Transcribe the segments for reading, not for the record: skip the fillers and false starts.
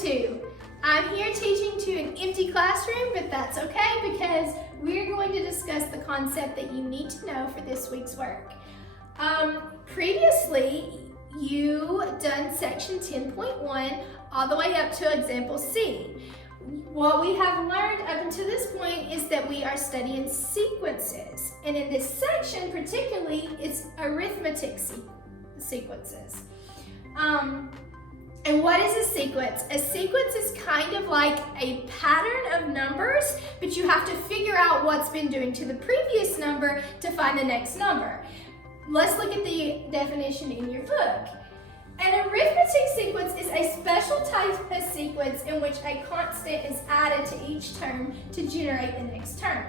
2. I'm here teaching to an empty classroom, but that's okay because we're going to discuss the concept that you need to know for this week's work. Previously, you done section 10.1 all the way up to example C. What we have learned up until this point is that we are studying sequences. And in this section particularly, it's arithmetic sequences. And what is a sequence? A sequence is kind of like a pattern of numbers, but you have to figure out what's been doing to the previous number to find the next number. Let's look at the definition in your book. An arithmetic sequence is a special type of sequence in which a constant is added to each term to generate the next term.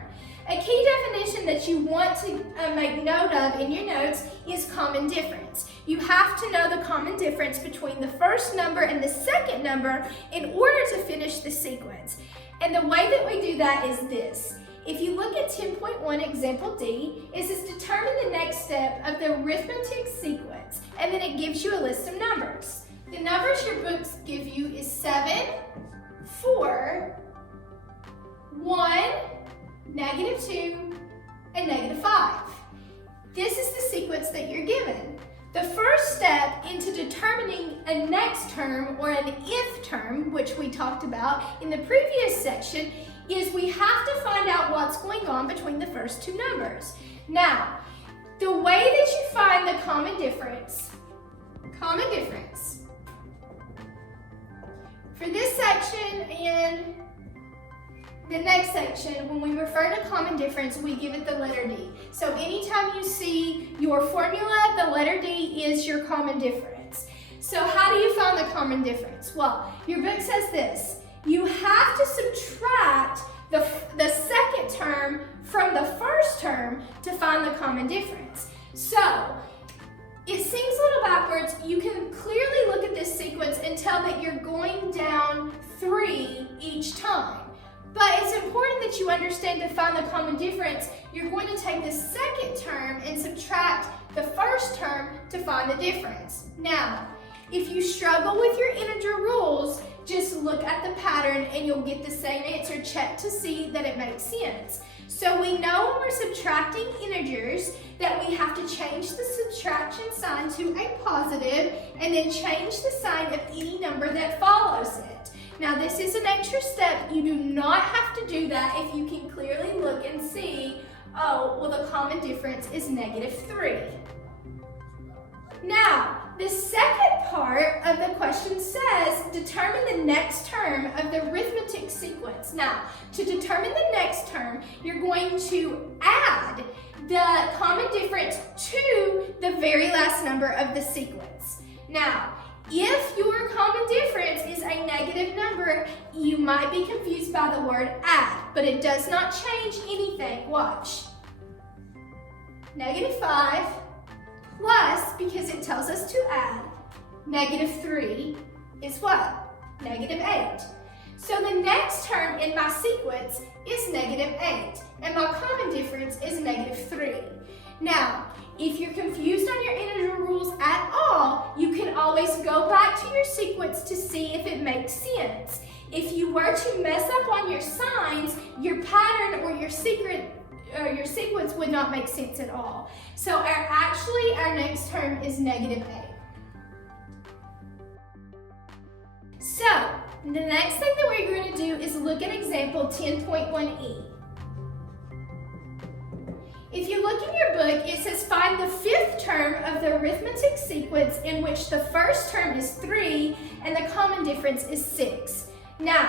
A key definition that you want to make note of in your notes is common difference. You have to know the common difference between the first number and the second number in order to finish the sequence. And the way that we do that is this. If you look at 10.1 example D, it says determine the next step of the arithmetic sequence, and then it gives you a list of numbers. The numbers your books give you is 7, 4, 1, -2, and -5. This is the sequence that you're given. The first step into determining a next term or an if term, which we talked about in the previous section, is we have to find out what's going on between the first two numbers. Now, the way that you find the common difference, for this section and the next section, when we refer to common difference, we give it the letter D. So anytime you see your formula, the letter D is your common difference. So how do you find the common difference? Well, your book says this. You have to subtract the second term from the first term to find the common difference. So, it seems a little backwards. You can clearly look at this sequence and tell that you're going down 3 each time. But it's important that you understand to find the common difference, you're going to take the second term and subtract the first term to find the difference. Now, if you struggle with your integer rules, just look at the pattern and you'll get the same answer. Check to see that it makes sense. So we know when we're subtracting integers that we have to change the subtraction sign to a positive and then change the sign of any number that follows it. Now this is an extra step. You do not have to do that if you can clearly look and see, oh, well the common difference is -3. Now, the second part of the question says, determine the next term of the arithmetic sequence. Now, to determine the next term, you're going to add the common difference to the very last number of the sequence. Now, if your common difference is a negative number, you might be confused by the word add, but it does not change anything. Watch. -5 plus, because it tells us to add, -3 is what? -8. So the next term in my sequence is -8, and my common difference is -3. Now, if you're confused on your integer rules at all, you can always go back to your sequence to see if it makes sense. If you were to mess up on your signs, your pattern or your sequence would not make sense at all. So our next term is -8. So the next thing that we're going to do is look at example 10.1e. If you look in your book, it says find the fifth term of the arithmetic sequence in which the first term is 3 and the common difference is 6. Now,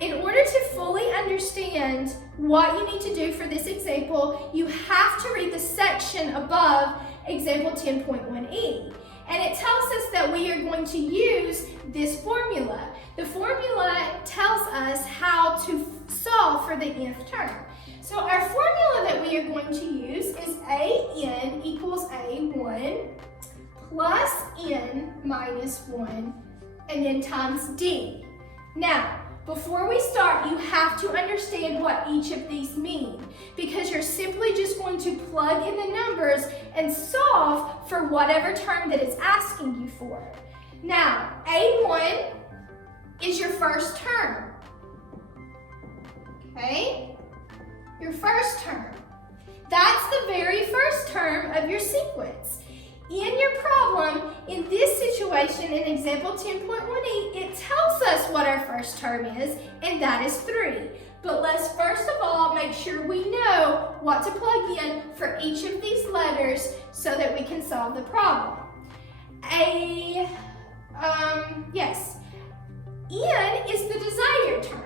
in order to fully understand what you need to do for this example, you have to read the section above example 10.1e. And it tells us that we are going to use this formula. The formula tells us how to solve for the nth term. So our formula that we are going to use is an equals a1 plus n minus 1 and then times d. Now, before we start, you have to understand what each of these mean because you're simply just going to plug in the numbers and solve for whatever term that it's asking you for. Now, A1 is first term. Okay? Your first term. That's the very first term of your sequence. In your problem, in this situation, in example 10.1e, it tells us what our first term is, and that is 3. But let's first of all make sure we know what to plug in for each of these letters so that we can solve the problem. Yes, N is the desired term.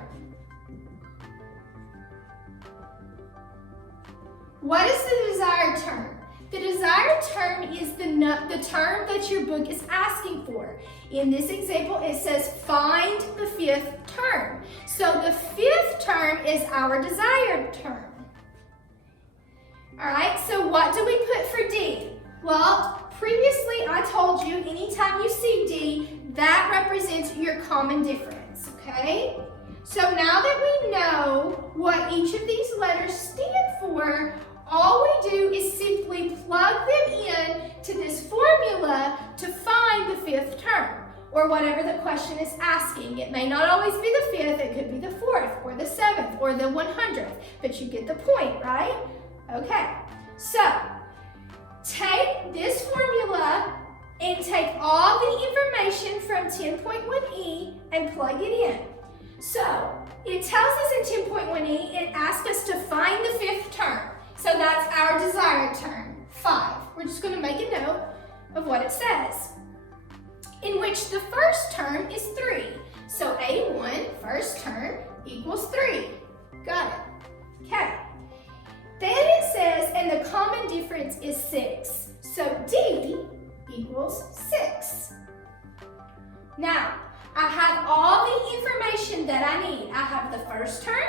What is the desired term? The desired term is the term that your book is asking for. In this example, it says find the 5th term. So the 5th term is our desired term. All right, so what do we put for D? Well, previously I told you anytime you see D, that represents your common difference, okay? So now that we know what each of these letters stand for, all we do is simply plug them in to this formula to find the 5th term, or whatever the question is asking. It may not always be the 5th, it could be the 4th, or the 7th, or the 100th, but you get the point, right? Okay, so take this formula and take all the information from 10.1e and plug it in. So it tells us in 10.1e, it asks us to find the 5th term. So that's our desired term, 5. We're just going to make a note of what it says, in which the first term is 3. So A1, first term, equals 3. Got it. Okay. Then it says, and the common difference is 6. So D equals 6. Now, I have all the information that I need. I have the first term,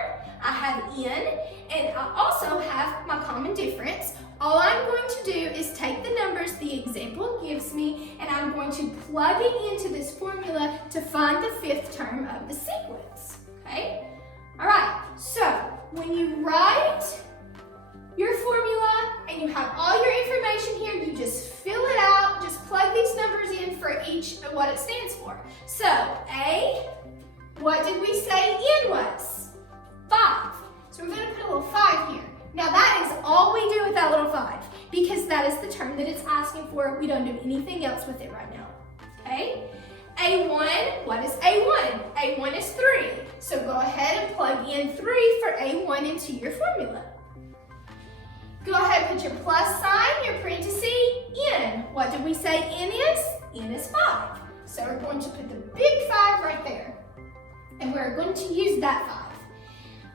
I have N, and I also have my common difference. All I'm going to do is take the numbers the example gives me, and I'm going to plug it into this formula to find the 5th term of the sequence, okay? All right, so when you write your formula and you have all your information here, you just fill it out, just plug these numbers in for each of what it stands for. So A, what did we say N was? 5. So we're going to put a little 5 here. Now that is all we do with that little 5, because that is the term that it's asking for. We don't do anything else with it right now, okay? A1, what is A1? A1 is 3. So go ahead and plug in 3 for A1 into your formula. Go ahead and put your plus sign, your parenthesis, N. What did we say N is? N is 5. So we're going to put the big 5 right there. And we're going to use that 5.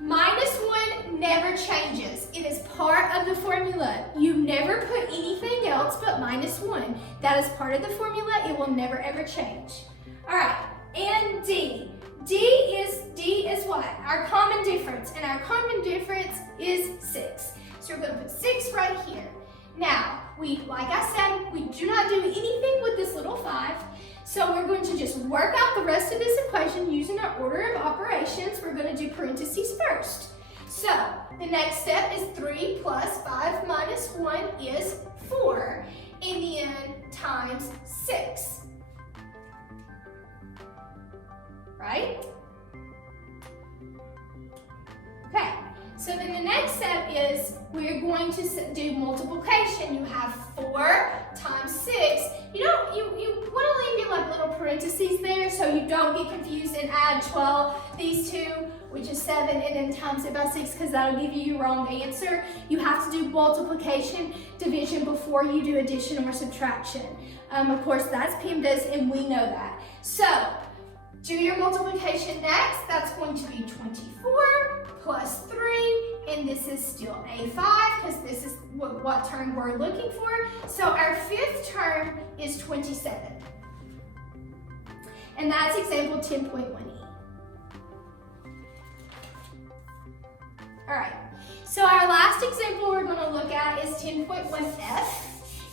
Minus 1 never changes. It is part of the formula. You never put anything else but minus 1. That is part of the formula. It will never ever change. All right, and D. D is what? Our common difference. And our common difference is 6. So we're going to put 6 right here. Now, like I said, we do not do anything with this little 5. So we're going to just work out the rest of this equation using our order of operations. We're going to do parentheses first. So the next step is 3 plus 5 minus 1 is 4, and then times 6. Right? Okay. So then the next step is we're going to do multiplication. You have 4 times 6. You want to leave your little parentheses there so you don't get confused and add 12, these two, which is 7, and then times it by 6, because that'll give you your wrong answer. You have to do multiplication, division before you do addition or subtraction. Of course, that's PEMDAS, and we know that. So do your multiplication next. That's going to be 24 plus 3, and this is still A5 because this is what term we're looking for. So our 5th term is 27. And that's example 10.1e. All right, so our last example we're going to look at is 10.1f.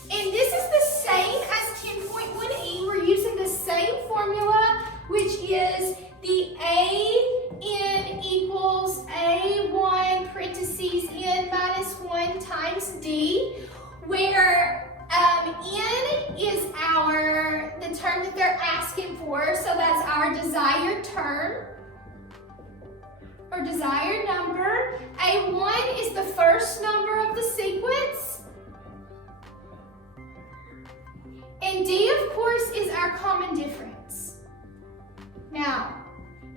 And this is the same as 10.1e. We're using the same formula, which is the AN equals A1 parentheses N minus 1 times D, where N is the term that they're asking for, so that's our desired term or desired number. A1 is the first number of the sequence. And D, of course, is our common difference. Now,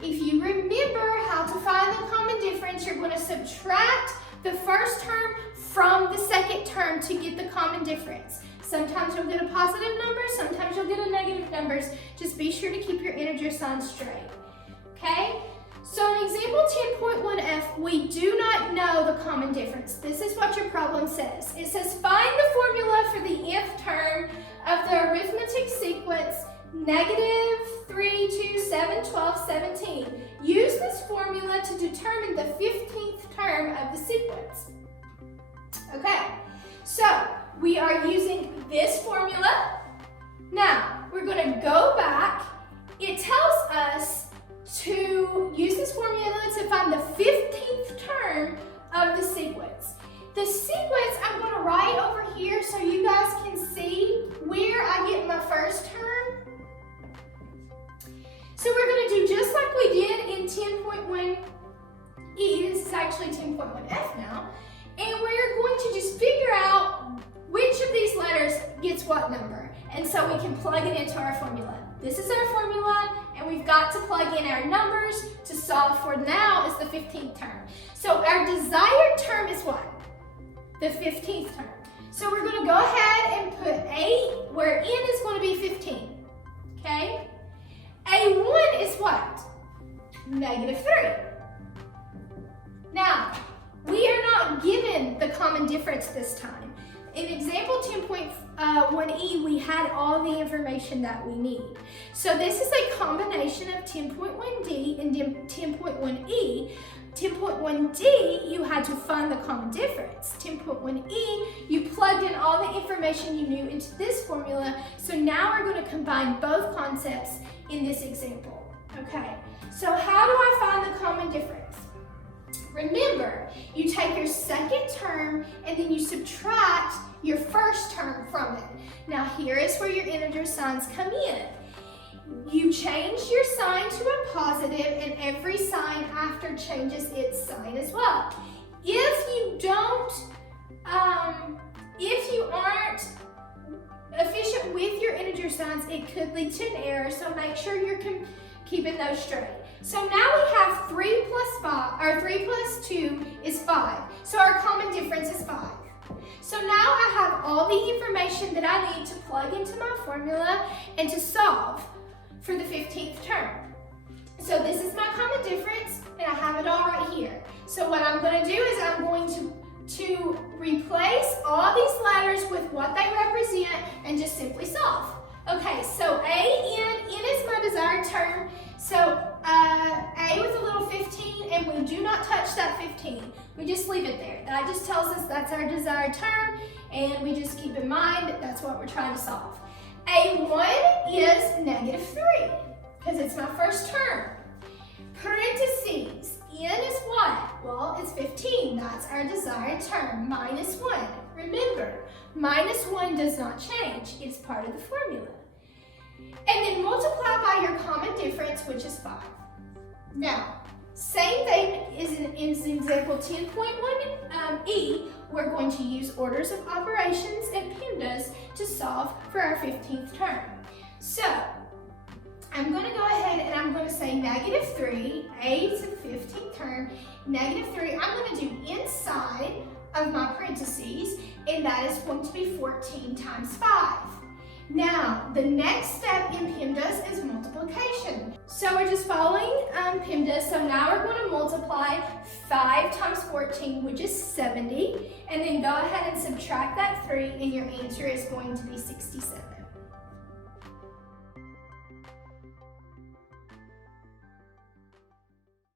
if you remember how to find the common difference, you're going to subtract the first term from the second term to get the common difference. Sometimes you'll get a positive number, sometimes you'll get a negative number. Just be sure to keep your integer signs straight. Okay? So in example 10.1f, we do not know the common difference. This is what your problem says. It says find the formula for the nth term of the arithmetic sequence -3, 2, 7, 12, 17. Use this formula to determine the 15th term of the sequence. Okay, so we are using this formula. Now, we're going to go back. It tells us to use this formula to find the 15th term of the sequence. The sequence I'm going to write over here so you guys can see where I get my first term. So we're going to do just like we did in 10.1e. This is actually 10.1f now. And we're going to just figure out which of these letters gets what number. And so we can plug it into our formula. This is our formula, and we've got to plug in our numbers to solve for now is the 15th term. So our desired term is what? The 15th term. So we're going to go ahead and put A where n is going to be 15. Okay? A1 is what? -3. Now, we are not given the common difference this time. In example 10.1e, we had all the information that we need. So this is a combination of 10.1d and 10.1e. 10.1d, you had to find the common difference. 10.1e, you plugged in all the information you knew into this formula. So now we're going to combine both concepts in this example. Okay, so how do I find the common difference? Remember, you take your second term and then you subtract your first term from it. Now here is where your integer signs come in. You change your sign to a positive and every sign after changes its sign as well. If you aren't efficient with your integer signs, it could lead to an error, so make sure you're keeping those straight. So now we have 3 plus 2 is 5. So our common difference is 5. So now I have all the information that I need to plug into my formula and to solve for the 15th term. So this is my common difference, and I have it all right here. So what I'm going to do is I'm going to replace all these letters with what they represent and just simply solve. Okay, so n is my desired term. So A with a little 15, and we do not touch that 15. We just leave it there. That just tells us that's our desired term, and we just keep in mind that's what we're trying to solve. A1 is -3, because it's my first term. Parentheses, n is what? Well, it's 15. That's our desired term, -1. Remember, -1 does not change. It's part of the formula. And then multiply by your common difference, which is 5. Now, same thing is in example 10.1e. We're going to use orders of operations and PEMDAS to solve for our 15th term. So, I'm going to go ahead and I'm going to say -3, A to the 15th term, -3. I'm going to do inside of my parentheses, and that is going to be 14 times 5. Now, the next step in PEMDAS is multiplication. So we're just following PEMDAS. So now we're going to multiply 5 times 14, which is 70. And then go ahead and subtract that 3, and your answer is going to be 67.